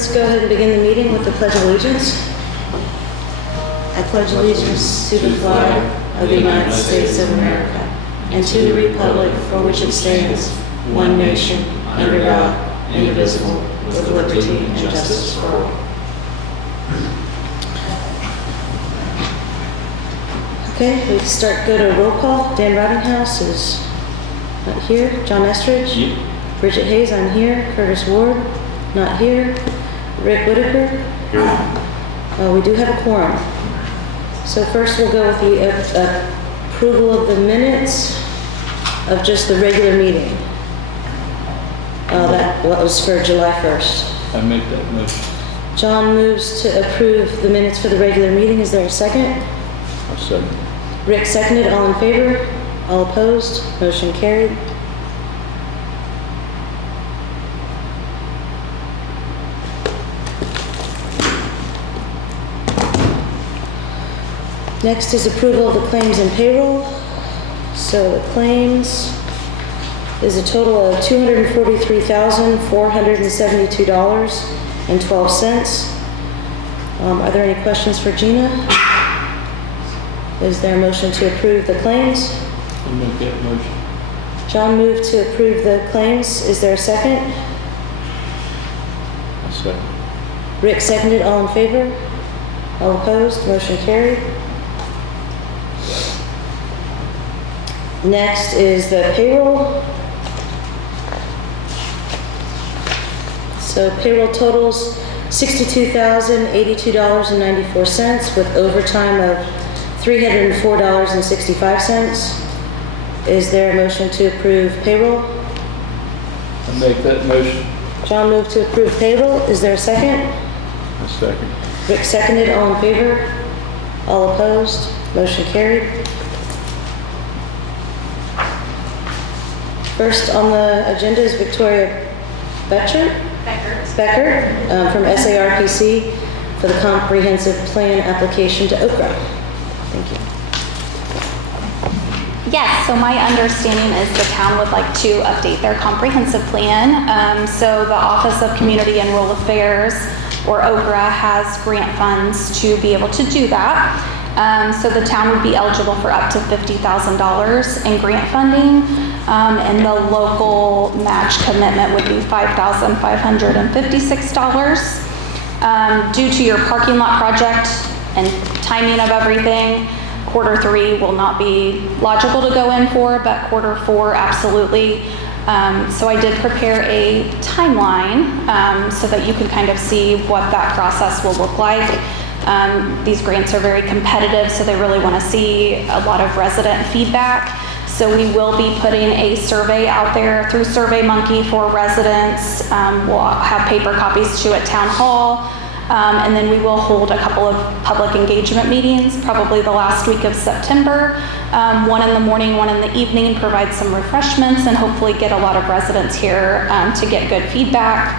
let's go ahead and begin the meeting with the Pledge of Allegiance. I pledge allegiance to the flag of the United States of America and to the republic for which it stands, one nation, under God, indivisible, with liberty and justice for all. Okay, we start, go to roll call. Dan Ridinghouse is not here. John Estridge? Yep. Bridget Hayes, I'm here. Curtis Ward, not here. Rick Whitaker? Here. We do have a quorum. So first we'll go with the approval of the minutes of just the regular meeting. That was for July 1st. I make that motion. John moves to approve the minutes for the regular meeting. Is there a second? I'll second. Rick seconded. All in favor? All opposed? Motion carried. Next is approval of the claims and payroll. So the claims is a total of $243,472.12. Are there any questions for Gina? Is there a motion to approve the claims? I make that motion. John moved to approve the claims. Is there a second? I'll second. Rick seconded. All in favor? All opposed? Motion carried. Next is the payroll. So payroll totals $62,082.94 with overtime of $304.65. Is there a motion to approve payroll? I make that motion. John moved to approve payroll. Is there a second? I'll second. Rick seconded. All in favor? All opposed? Motion carried. First on the agenda is Victoria Becker from SARPC for the comprehensive plan application to OCRA. Thank you. Yes, so my understanding is the town would like to update their comprehensive plan. So the Office of Community and Rural Affairs, or OCRA, has grant funds to be able to do that. So the town would be eligible for up to $50,000 in grant funding, and the local match commitment would be $5,556. Due to your parking lot project and timing of everything, Q3 will not be logical to go in for, but Q4 absolutely. So I did prepare a timeline so that you can kind of see what that process will look like. These grants are very competitive, so they really want to see a lot of resident feedback. So we will be putting a survey out there through SurveyMonkey for residents. We'll have paper copies too at Town Hall. And then we will hold a couple of public engagement meetings, probably the last week of September. One in the morning, one in the evening, provide some refreshments and hopefully get a lot of residents here to get good feedback.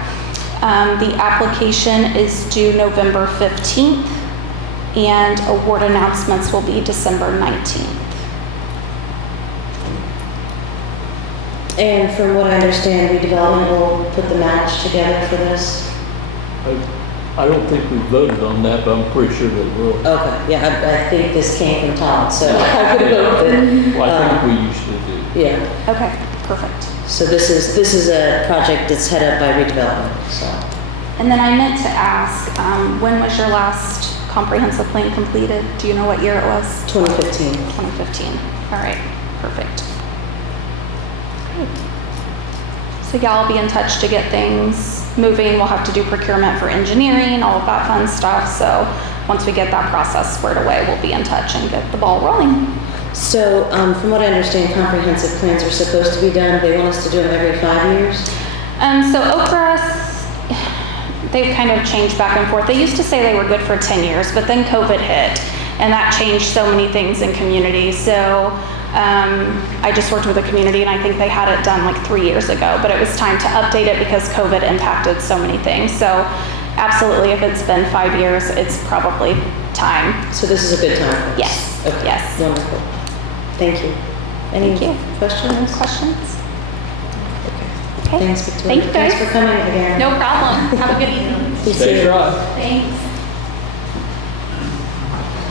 The application is due November 15th and award announcements will be December 19th. And from what I understand, redevelopment will put the match together for this? I don't think we voted on that, but I'm pretty sure they will. Okay, yeah, I think this came from Todd, so I would hope that. Well, I think we usually do. Yeah. Okay, perfect. So this is a project that's head up by redevelopment, so. And then I meant to ask, when was your last comprehensive plan completed? Do you know what year it was? 2015. 2015. All right, perfect. Great. So yeah, I'll be in touch to get things moving. We'll have to do procurement for engineering, all of that fun stuff. So once we get that process squared away, we'll be in touch and get the ball rolling. So from what I understand, comprehensive plans are supposed to be done. They want us to do them every 5 years? So OCRA, they've kind of changed back and forth. They used to say they were good for 10 years, but then COVID hit and that changed so many things in communities. So I just worked with a community and I think they had it done like 3 years ago, but it was time to update it because COVID impacted so many things. So absolutely, if it's been 5 years, it's probably time. So this is a good time for us? Yes. Okay. Yes. Wonderful. Thank you. Any Thank you. questions? Questions? Okay. Okay. Thanks, Victoria. Thank you guys. Thanks for coming again. No problem. Have a good evening. Be Stay seated. dry. Thanks.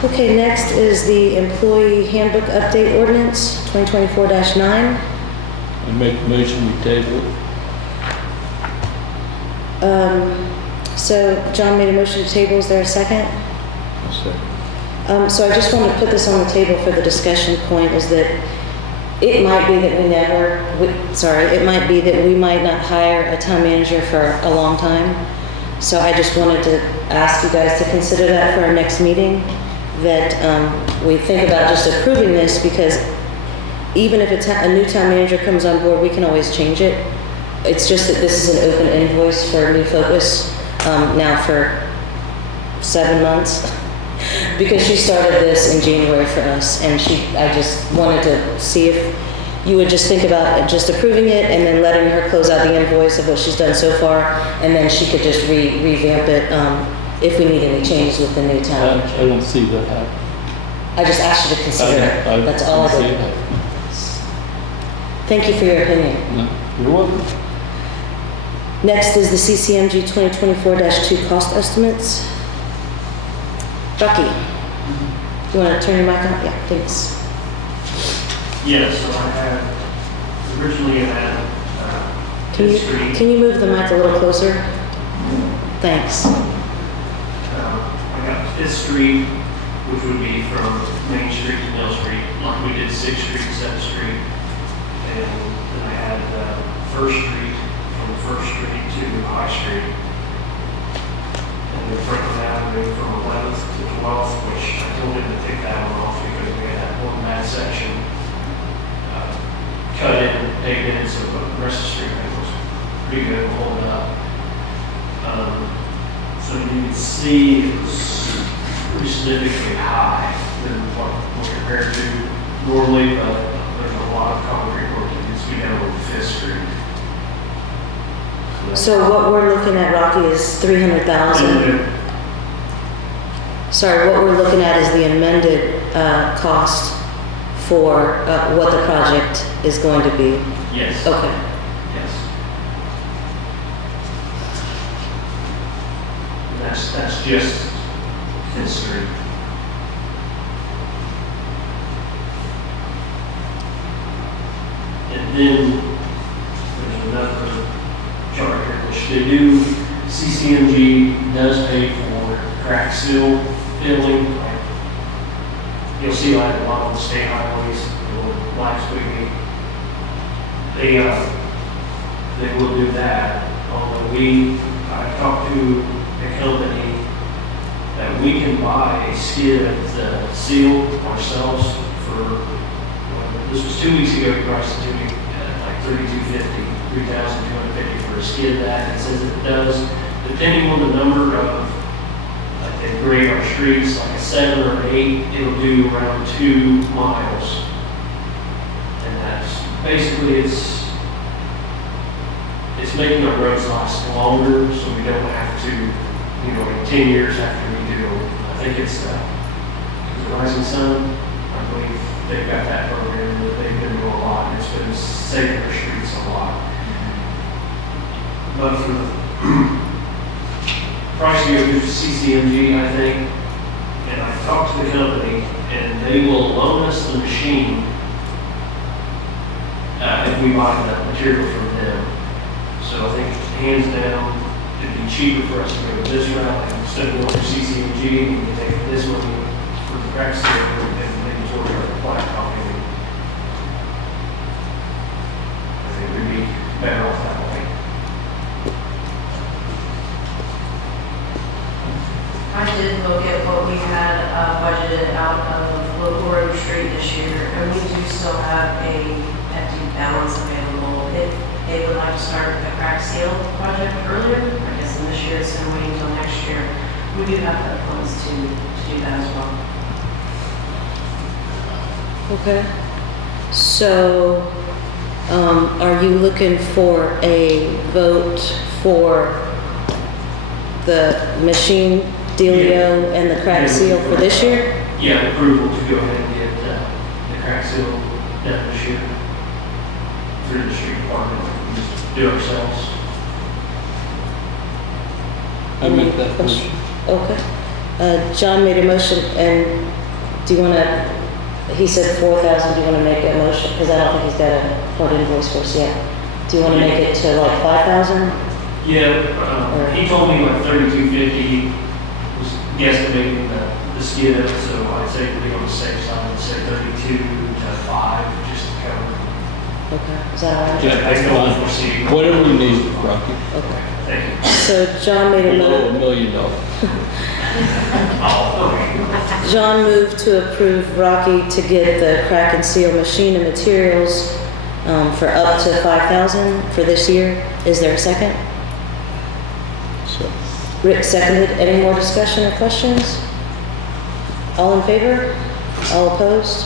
Okay, next is the Employee Handbook Update Ordinance, 2024-9. I make a motion we table it. So John made a motion to table, is there a second? I'll second. So I just want to put this on the table for the discussion point, is that it might be that it might be that we might not hire a town manager for a long time. So I just wanted to ask you guys to consider that for our next meeting, that we think about just approving this, because even if a new town manager comes on board, we can always change it. It's just that this is an open invoice for New Focus now for 7 months. Because she started this in January for us, and I just wanted to see if you would just think about just approving it and then letting her close out the invoice of what she's done so far, and then she could just revamp it if we need any changes with the new town. I don't see that happen. I just asked you to consider it. That's all I see did. it happen. Thank you for your opinion. No, you're welcome. Next is the CCMG 2024-2 cost estimates. Bucky, you want to turn your mic on? Yeah, thanks. Yes, so I had originally had Estridge. Can you move the mic a little closer? Thanks. I got Fifth Street, which would be from Main Street to Mill Street, like we did Sixth Street and Seventh Street. And then I had First Street, from First Street to High Street. And then Franklin Avenue from 11th to 12th, which I told him to take that one off because we had that one bad section cut in, paved in, so the rest of the street was pretty good and holding up. So you can see it was pretty significantly high than what compared to normally, but there's a lot of concrete work that needs to be done on Fifth Street. So what we're looking at, Rocky, is 300,000. Sorry, what we're looking at is the amended cost for what the project is going to be. Yes. Okay. Yes. And that's just Fifth Street. And then there's another chart here, which they do, CCMG does pay for crack seal filling. You'll see like a lot of the state highways, the little black squiggy. They will do that. Although I talked to a company that we can buy a skid seal ourselves for, this was 2 weeks ago, he priced it to me at like $3,250 for a skid that. It says it does, depending on the number of, like they grade our streets, like a 7 or an 8, it'll do around 2 miles. And that's, basically it's making our roads last longer, so we don't have to, in 10 years after we do, I think it's the Rising Sun, I believe they've got that program that they've been doing a lot, and it's been saving our streets a lot. But for the price you go through CCMG, I think, and I talked to the company, and they will loan us the machine if we buy the material from them. So I think hands down, it'd be cheaper for us to go this route instead of going through CCMG and take this one for the crack seal and maybe sort of black copy. I think we'd be better off that way. I did look at what we had budgeted out of local road street this year, and we do still have a empty balance available. If they would like to start the crack seal project earlier, I guess in this year it's going to wait until next year, we do have the funds to do that as well. Okay. So, are you looking for a vote for the machine dealio and the crack seal for this year? Yeah, approval to go ahead and get the crack seal done this year through the street department. We just do it ourselves. I make that motion. Okay. John made a motion, and do you want to, he said 4,000, do you want to make a motion? Because I don't think he's got a hard invoice for us yet. Do you want to make it to like 5,000? Yeah, he told me like 3,250 was guesstimating the skid, so I'd say to be on the safe side, I'd say 32 to 5, just to cover. Okay, is that all right? Yeah, that's fine. Whatever you need, Rocky. Okay. Thank you. So John made a Below $1 motion. million. Oh, okay. John moved to approve Rocky to get the crack and seal machine and materials for up to 5,000 for this year. Is there a second? So, Rick seconded. Any more discussion or questions? All in favor? All opposed?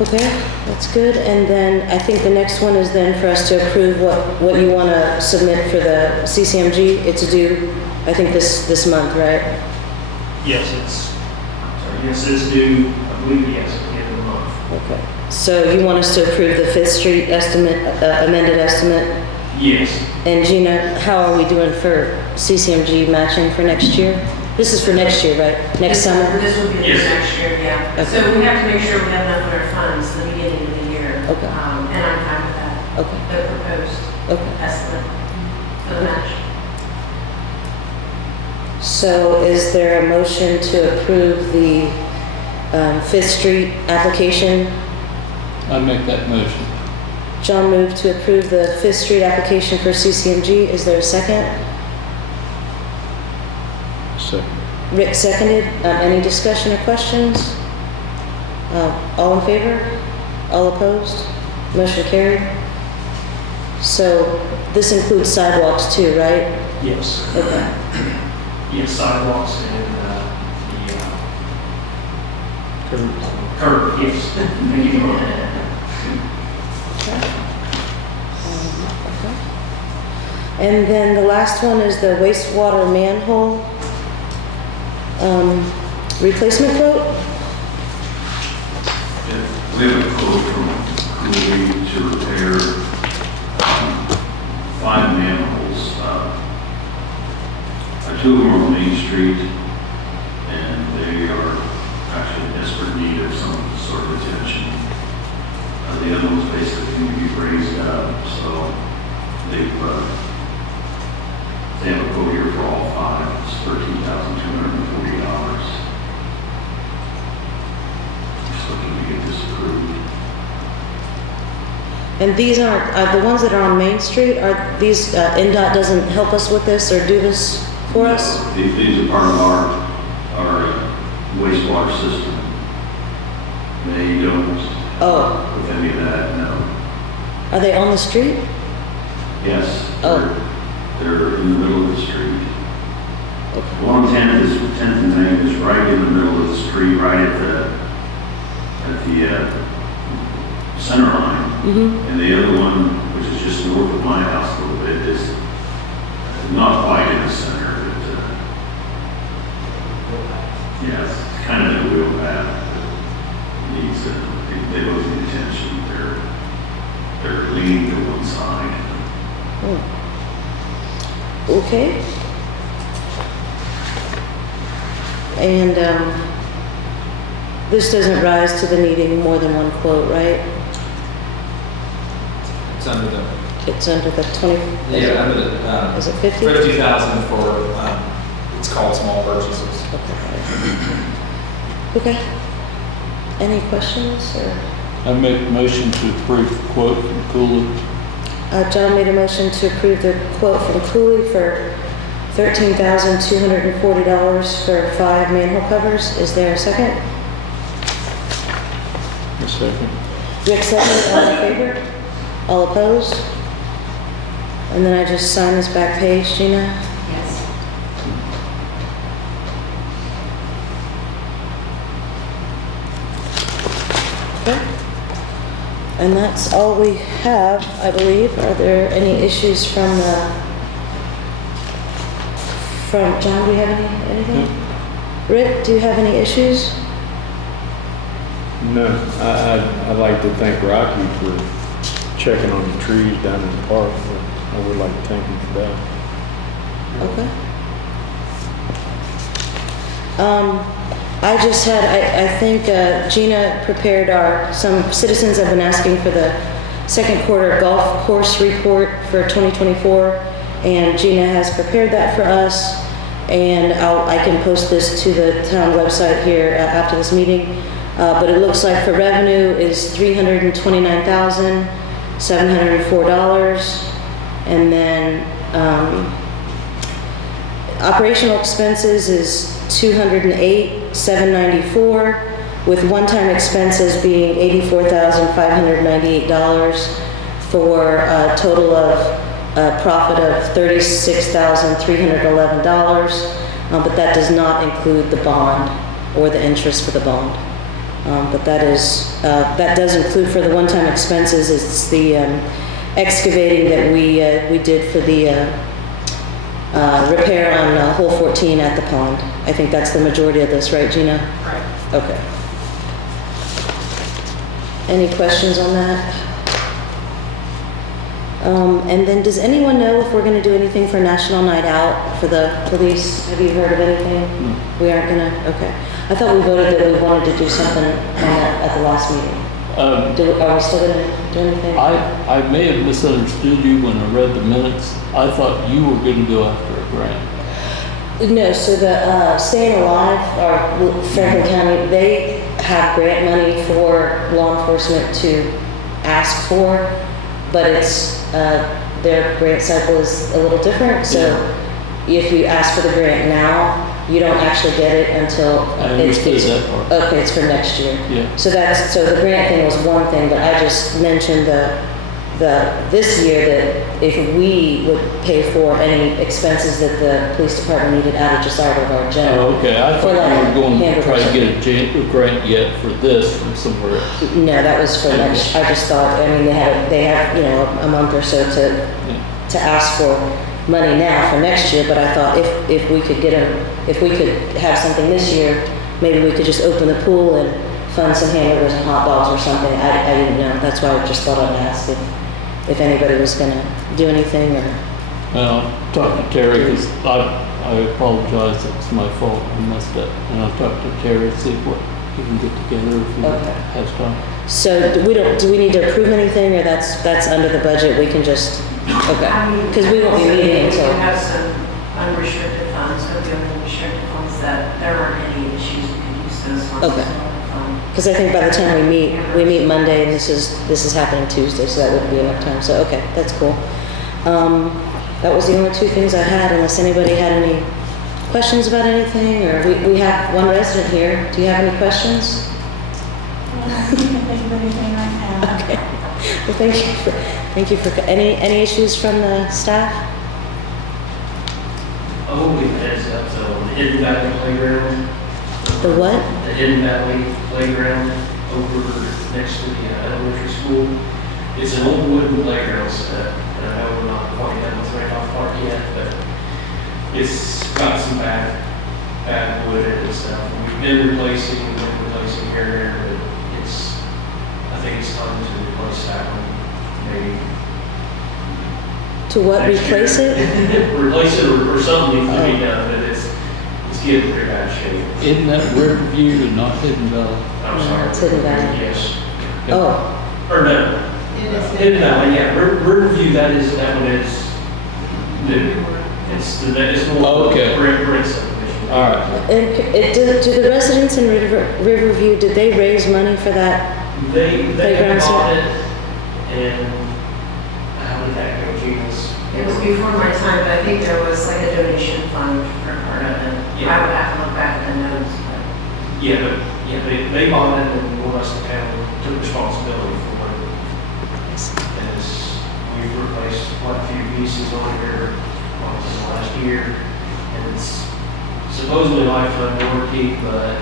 Okay, that's good. And then I think the next one is then for us to approve what you want to submit for the CCMG. It's due, I think this month, right? Yes, it's due, I believe, yes, at the end of the month. Okay. So you want us to approve the 5th Street estimate, amended estimate? Yes. And Gina, how are we doing for CCMG matching for next year? This is for next year, right? Next summer? This will be the Yes. next year, yeah. Okay. So we have to make sure we have enough in our funds at the beginning of the year. Okay. And I'm fine with that, Okay, the proposed okay. estimate for the match. So is there a motion to approve the 5th Street application? I make that motion. John moved to approve the 5th Street application for CCMG. Is there a second? Second. Rick seconded. Any discussion or questions? All in favor? All opposed? Motion carried. So this includes sidewalks too, right? Yes. Okay. Yes, sidewalks and the Curves. curb, yes. Thank you. Okay. And then the last one is the wastewater manhole replacement quote. We have a quote from Culy to repair 5 manholes. 2 of them are on Main Street, and they are actually in desperate need of some sort of attention. The other ones basically need to be raised up, so they have a quote here for all 5. It's $13,240. Just looking to get this approved. And these aren't, the ones that are on Main Street, are these, NDOT doesn't help us with this or do this for us? No, these are part of our wastewater system. They don't Oh, with any of that, no. are they on the street? Yes. Oh. They're in the middle of the street. One on 10th and Main is right in the middle of the street, right at the center line. Mm-hmm. And the other one, which is just north of my house a little bit, is not quite in the center. But, yeah, it's kind of the wheel path that needs they both need attention. They're leaning to one side. Okay. And this doesn't rise to the needing more than one quote, right? It's under the, It's under the 20, yeah, under the, is it 50? 50,000 for, it's called small purchases. Okay. Any questions or? I make a motion to approve the quote from Culy. John made a motion to approve the quote from Culy for $13,240 for 5 manhole covers. Is there a second? A second. Rick second. All in favor? All opposed? And then I just sign this back page, Gina? Yes. Okay. And that's all we have, I believe. Are there any issues from John, do you have anything? Rick, do you have any issues? No, I'd like to thank Rocky for checking on the trees down in the park. I would like to thank him for that. Okay. I just had, I think Gina prepared some citizens have been asking for the second quarter golf course report for 2024, and Gina has prepared that for us, and I can post this to the town website here after this meeting, but it looks like for revenue is $329,704, and then operational expenses is $208,794, with one-time expenses being $84,598 for a total of a profit of $36,311, but that does not include the bond or the interest for the bond. But that does include for the one-time expenses. It's the excavating that we did for the repair on hole 14 at the pond. I think that's the majority of this, right, Gina? Right. Okay. Any questions on that? And then does anyone know if we're going to do anything for National Night Out for the police? Have you heard of anything? No. We aren't going to? Okay. I thought we voted that we wanted to do something on that at the last meeting. Are we still going to do anything? I may have misunderstood you when I read the minutes. I thought you were going to go after a grant. No, so the Staying Alive, or Franklin County, they have grant money for law enforcement to ask for, but it's their grant cycle is a little different. So if you ask for the grant now, you don't actually get it until I understood that part. Okay, it's for next year. Yeah. So the grant thing was one thing, but I just mentioned this year that if we would pay for any expenses that the police department needed out of just out of our general. Oh, okay. I For thought like you were going to try to hamburgers. get a grant yet for this from somewhere else. No, that was for next. I just thought. I mean, they have a month or so to ask for money now for next year. But I thought if we could if we could have something this year, maybe we could just open the pool and fund some hamburgers and hot dogs or something. I didn't know. That's why I just thought I'd ask if anybody was going to do anything or. Talk to Terry, because I apologize, it's my fault, I messed up. And I'll talk to Terry, see what we can get together if he has time. So do we need to approve anything, or that's under the budget? We can just, okay, because we won't be meeting until. We have some unrestricted funds, but the only restricted funds that there aren't any issues, we can use those funds. Okay. Because I think by the time we meet Monday, and this is happening Tuesday, so that wouldn't be enough time. So okay, that's cool. That was the only two things I had, unless anybody had any questions about anything, or we have one resident here. Do you have any questions? I can't think of anything right now. Okay. Well, thank you for any issues from the staff? Oh, we heads up, so the Hidden Valley Playground. The what? The Hidden Valley Playground over next to the elementary school. It's an old wooden playground set. And I know we're not quite done with Randolph Park yet, but it's got some bad wood in it and stuff. We've been replacing here and there, but I think it's time to replace that one, maybe. To what? Next Replace year. it? Replace it or something needs to be done, but it's getting pretty bad shape. Isn't that Riverview and not Hidden Valley? I'm No, sorry. it's Hidden Valley. Yes. Oh, Or no. Hidden Valley, yeah. Riverview, that one is new. It's more. Okay. Brick subdivision. All right. and do the residents in Riverview, did they raise money for that? They Playground bought set? it, and how did that go, Gina's? It was before my time, but I think there was like a donation fund for part of it. Yeah. I would have to look back at the notes, but. They bought it and want us to took responsibility for it. As we've replaced quite a few pieces on here in the last year, and it's supposedly lifetime warranty, but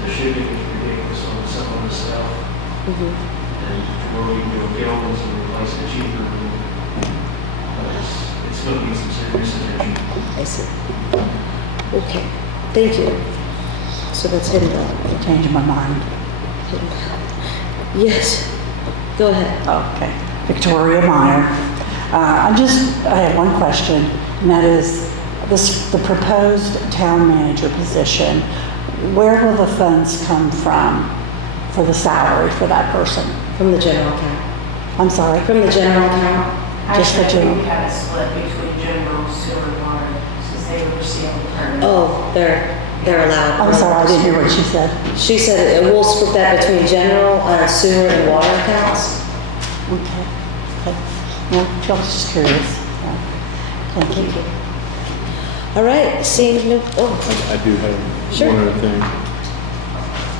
the shipping is ridiculous on some of the stuff. Mm-hmm. And where we can go Gilman's and replace it cheaper. But it's going to need some serious attention. I see. Okay, thank you. So that's Hidden Valley. Changing my mind. Yes, go ahead. Okay. Victoria Meyer. I have one question, and that is, the proposed town manager position, where will the funds come from for the salary for that person? From the general account. I'm sorry? From the general account. Just the Actually, general. we had it split between general, sewer, and water, since they oversee all the departments. Oh, they're allowed. I'm sorry, I didn't hear what she said. She said we'll split that between general, sewer, and water accounts. Okay. Okay. No, I was just curious. Yeah. Thank you. All right, seeing no, I do have Sure. one other thing.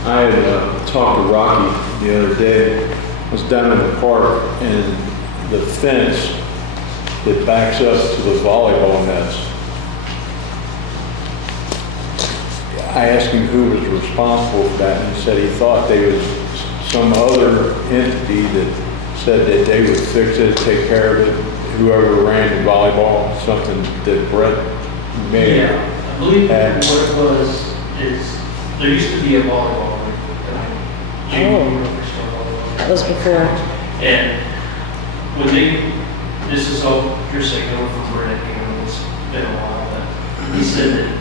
I had talked to Rocky the other day. I was down in the park and the fence that backs up to the volleyball nets. I asked him who was responsible for that, and he said he thought they was some other entity that said that they would fix it, take care of it, whoever ran the volleyball, something that Brett made. Yeah, I believe what And- it was is, there used to be a volleyball league. that was before. And when they, this is all hearsay coming from Brett, it's been a while, but he said that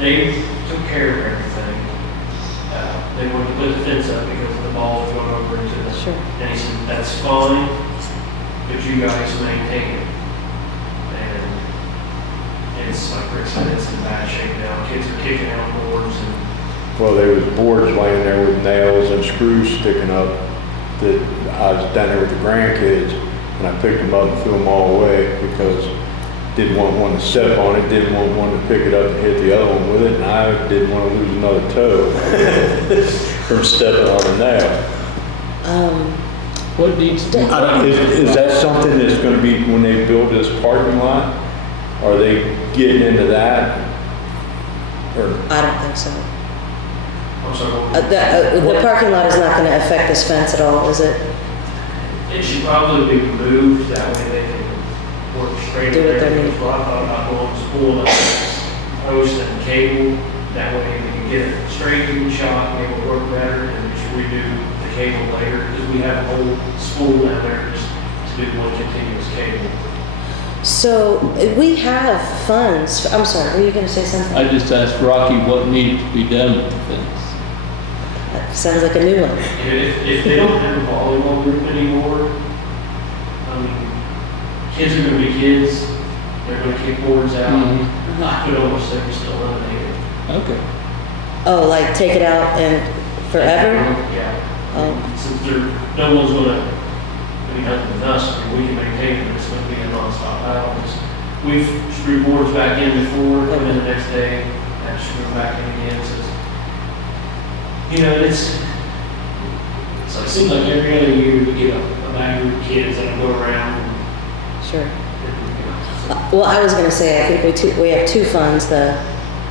they took care of everything. They wanted to put the fence up because the ball was going over into the. Sure. And he said, that's fine, but you guys maintain it. And it's like Rick said, it's in bad shape now. Kids are kicking out boards and. Well, there was boards laying there with nails and screws sticking up that I was down there with the grandkids and I picked them up and threw them all away because didn't want one to step on it, didn't want one to pick it up and hit the other one with it, and I didn't want to lose another toe from stepping on a nail. What needs to be done? Is that something that's going to be when they build this parking lot? Are they getting into that? Or I don't think so. I'm sorry. The parking lot is not going to affect this fence at all, is it? It should probably be moved, that way they can work straight Do what there. they need. So I thought about going to school and post and cable, that way we can get it straight in the shot, and it will work better, and just redo the cable later, because we have a whole spool down there just to do one continuous cable. So we have funds, I'm sorry, were you going to say something? I just asked Rocky what needed to be done with the fence. That sounds like a new one. If they don't have a volleyball group anymore, I mean, kids are gonna be kids, they're gonna kick boards out. Mhm. I could almost say we still eliminate it. Okay. Oh, like take it out and forever? Yeah. Oh. Since no one's gonna, I mean, other than us, I mean, we can maintain it, but it's gonna be a nonstop battle. We've screwed boards back in before, come in the next day, have to screw them back in again, so it's, you know, it's like, seems like every other year we get a bag of kids that go around and, Sure. you know, Well, I was going to say, I think we have two funds, the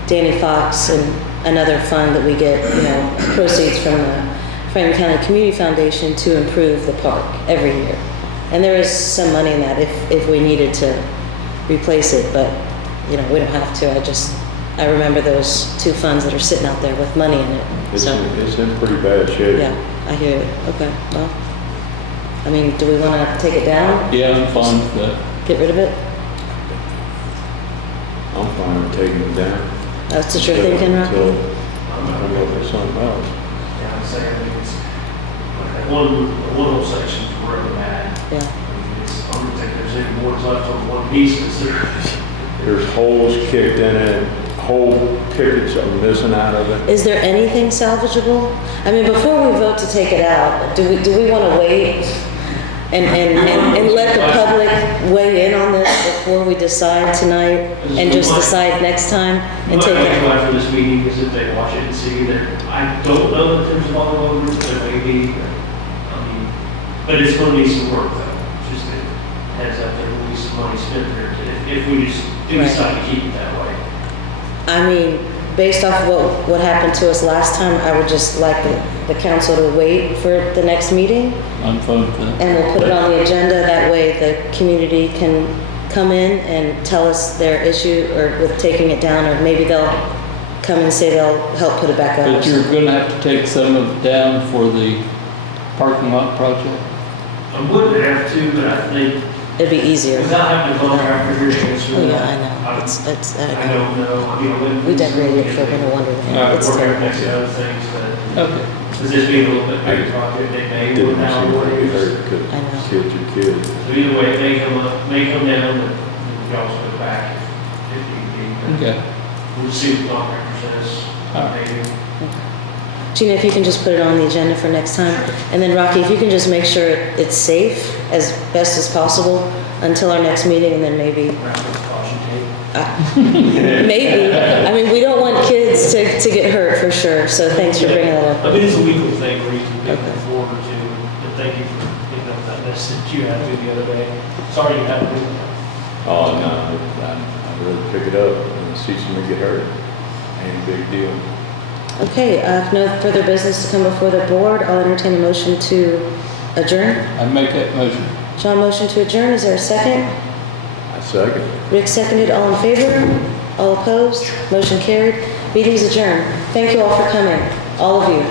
Danny Fox and another fund that we get, proceeds from the Franklin County Community Foundation to improve the park every year. And there is some money in that if we needed to replace it, but, we don't have to. I remember those two funds that are sitting out there with money in it. it's So, in pretty bad shape. yeah, I hear it. Okay, well, I mean, do we want to take it down? Yeah, I'm fine with that. Get rid of it? I'm fine with taking them down. That's what you're thinking, Rocky? Until I come up with something else. yeah, I'm saying, I think it's, like, that one whole section's really bad. Yeah. I mean, I don't think there's any boards left on one piece, There's holes kicked in it, whole pickets are missing out of it. Is there anything salvageable? I mean, before we vote to take it out, do we want to wait and let the public weigh in on this before we decide tonight and just decide next time and take What it? I after this meeting is if they watch it and see that, I don't know that there's a volleyball group, there may be, but it's gonna need some work though. Just a heads up, there will be some money spent there if we just do Right. decide to keep it that way. I mean, based off of what happened to us last time, I would just like the council to wait for the next meeting. I'm fine with that. And we'll put it on the agenda, that way the community can come in and tell us their issue or with taking it down, or maybe they'll come and say they'll help put it back up. But you're gonna have to take some of it down for the parking lot project? I wouldn't have to, but I think It'd be easier. Without having to contract for your answer. Oh, yeah, I know. It's, I don't know. we decorated it for Winter Wonderland. It's We're terrible. next to other things, but Okay. with this being a little bit bigger project, they may Didn't work out seem more like it years. hurt because I know. kids are kids. So either way, it may come up, may come down, but we can also go back if need be. Okay. We'll see what the contractor says. All right. Maybe. Gina, if you can just put it on the agenda for next time. And then Rocky, if you can just make sure it's safe as best as possible until our next meeting, and then maybe, Wrap with caution tape. maybe. I mean, we don't want kids to get hurt for sure, so thanks for bringing that I up. mean, it's a weekly thing where you can pick Okay. it forward or two, but thank you for picking up that message you had to do the other day. Sorry you had to do that. Oh, no, I'd rather pick it up and see somebody get hurt. Ain't a big deal. Okay, if no further business to come before the board, I'll entertain a motion to adjourn. I make that motion. John, motion to adjourn, is there a second? I second. Rick seconded, all in favor? All opposed? Motion carried. Meeting's adjourned. Thank you all for coming, all of you.